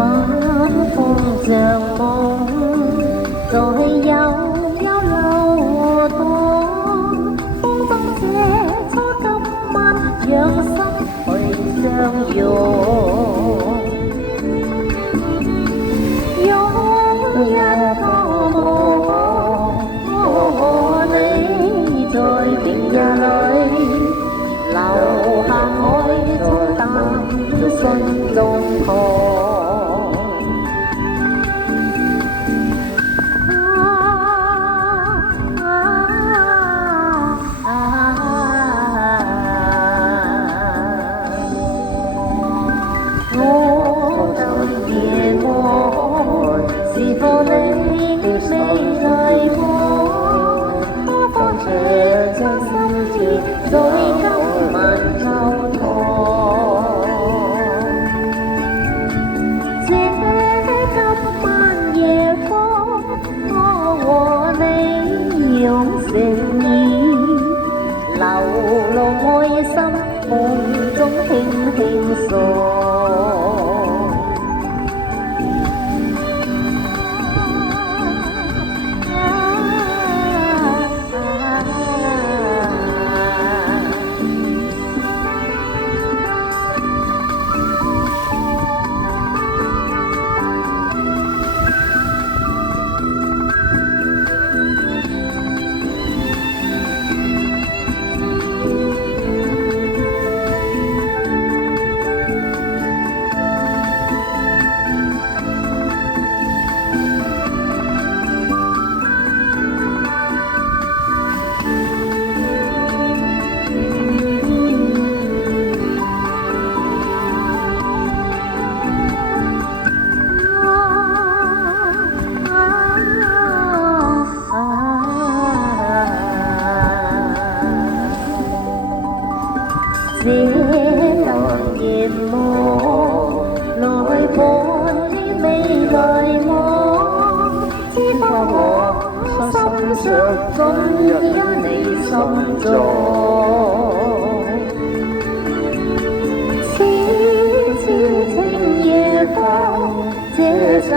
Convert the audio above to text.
晚風像夢，在悠悠流動，風中寫出今晚讓心去相擁，擁一個我你在平日裏留下愛中淡信中痛。我今夜望，是否你未來過？可否且將心意在今晚交託？這今晚夜風，我和你用誠意，流露愛心，夢中輕輕訴。這晚夜幕，來伴你未來我，知否我心想總因你心中，此次情夜風，這世